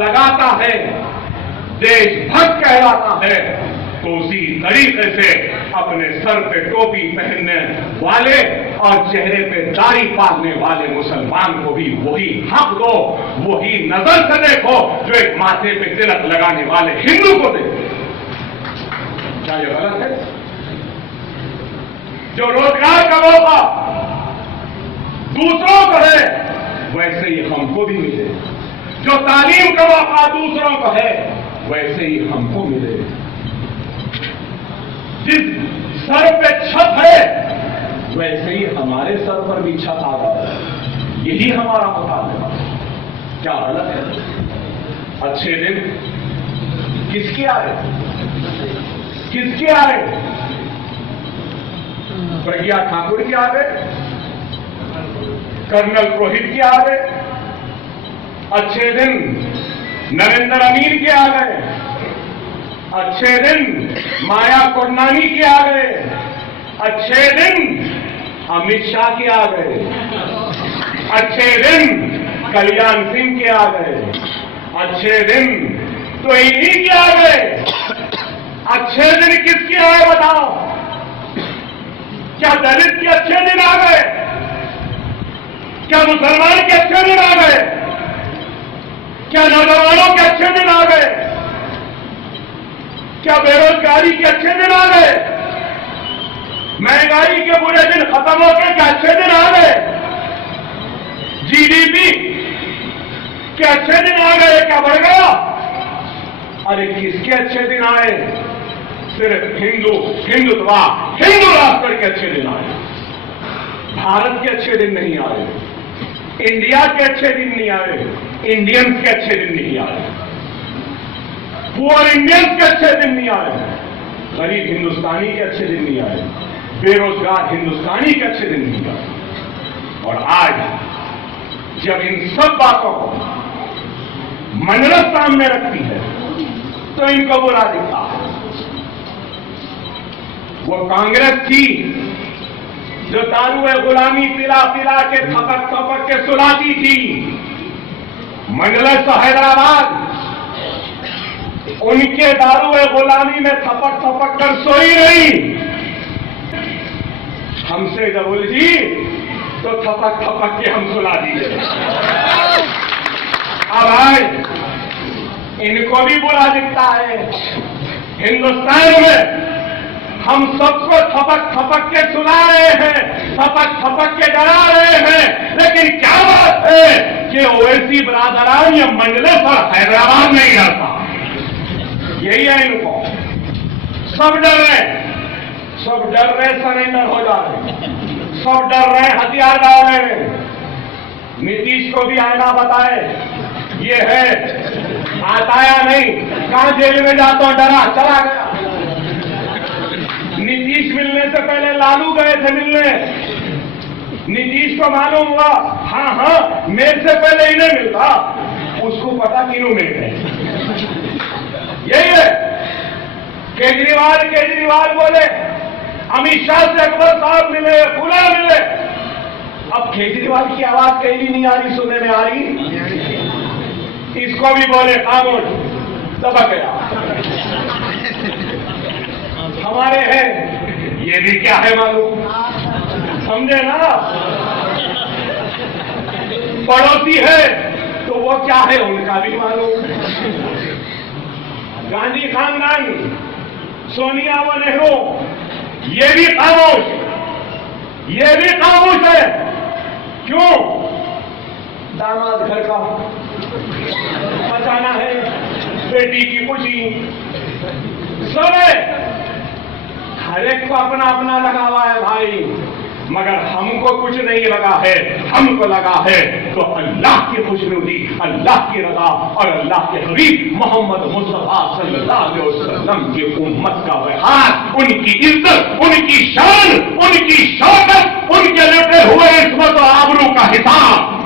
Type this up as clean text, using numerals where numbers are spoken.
लगाता है, देशभक्त कहलाता है, तो उसी तरीके से अपने सर पे टोपी पहनने वाले और चेहरे पे दाढ़ी पालने वाले मुसलमान को भी वही हक दो, वही नजर से देखो जो एक माथे पे तिलक लगाने वाले हिंदू को देखो। क्या ये गलत है? जो रोजगार का मौका दूसरों को है वैसे ही हमको भी मिले, जो तालीम का मौका दूसरों को है वैसे ही हमको मिले, जिस सर पे छत है वैसे ही हमारे सर पर भी छत आ जाए, यही हमारा मुताबिक है। क्या गलत है? अच्छे दिन किसके आए? किसके आए? प्रज्ञा ठाकुर के आ गए, कर्नल पुरोहित के आ गए, अच्छे दिन नरेंद्र अमीन के आ गए, अच्छे दिन माया कोडनानी के आ गए, अच्छे दिन अमित शाह के आ गए, अच्छे दिन कल्याण सिंह के आ गए, अच्छे दिन तो इन्हीं के आ गए। अच्छे दिन किसके आए बताओ? क्या दलित के अच्छे दिन आ गए? क्या मुसलमान के अच्छे दिन आ गए? क्या नौजवानों के अच्छे दिन आ गए? क्या बेरोजगारी के अच्छे दिन आ गए? महंगाई के बुरे दिन खत्म होकर क्या अच्छे दिन आ गए? जीडीपी के अच्छे दिन आ गए? क्या बढ़ गया? अरे किसके अच्छे दिन आए? सिर्फ हिंदू राष्ट्र के अच्छे दिन आए, भारत के अच्छे दिन नहीं आए, इंडिया के अच्छे दिन नहीं आए, इंडियंस के अच्छे दिन नहीं आए, पुअर इंडियंस के अच्छे दिन नहीं आए, गरीब हिंदुस्तानी के अच्छे दिन नहीं आए, बेरोजगार हिंदुस्तानी के अच्छे दिन नहीं आए। और आज जब इन सब बातों को मनरत सामने रखती है तो इनको बुरा दिखता है। वो कांग्रेस थी जो दारुए गुलामी पिला पिला के थपक थपक के सुलाती थी, मंडलस हैदराबाद उनके दारुए गुलामी में थपक थपक कर सोई रही। हमसे जब उलझी तो थपक थपक के हम सुला दिए। अब आज इनको भी बुरा दिखता है। हिंदुस्तान में हम सबको थपक थपक के सुना रहे हैं, थपक थपक के डरा रहे हैं, लेकिन क्या बात है कि ओवैसी बरादरान या मंडलस और हैदराबाद नहीं डरता। यही है इनको, सब डर रहे, सब डर रहे सरेंडर हो जा रहे, सब डर रहे हथियार डाल रहे हैं। नीतीश को भी आईना बताए, ये है आताया नहीं, कहां जेल में जाता हूं, डरा चला गया। नीतीश मिलने से पहले लालू गए थे मिलने, नीतीश को मालूम हुआ हाँ मेरे से पहले इन्हें मिलता, उसको पता किन्हों मिल गए। यही है केजरीवाल बोले अमित शाह से अकबर साहब मिले, फूला मिले। अब केजरीवाल की आवाज कहीं भी नहीं आ रही, सुनने में आ रही। इसको भी बोले खामोश, दबक गया। हमारे हैं, ये भी क्या है मालूम, समझे ना? पड़ोसी है तो वो क्या है उनका भी मालूम। गांधी खानदान, सोनिया व नेहरू, ये भी खामोश, ये भी खामोश है। क्यों? दामाद घर का बचाना है, बेटी की खुशी, सब है। हर एक को अपना अपना लगा हुआ है भाई, मगर हमको कुछ नहीं लगा है। हमको लगा है तो अल्लाह की खुशनुदी, अल्लाह की रज़ा और अल्लाह के हबीब मोहम्मद मुस्तफा सल्लल्लाहु अलैहि वसल्लम की उम्मत का व्यवहार, उनकी इज्जत, उनकी शान, उनकी शौकत, उनके लुटे हुए इस्मत और आबरू का हिसाब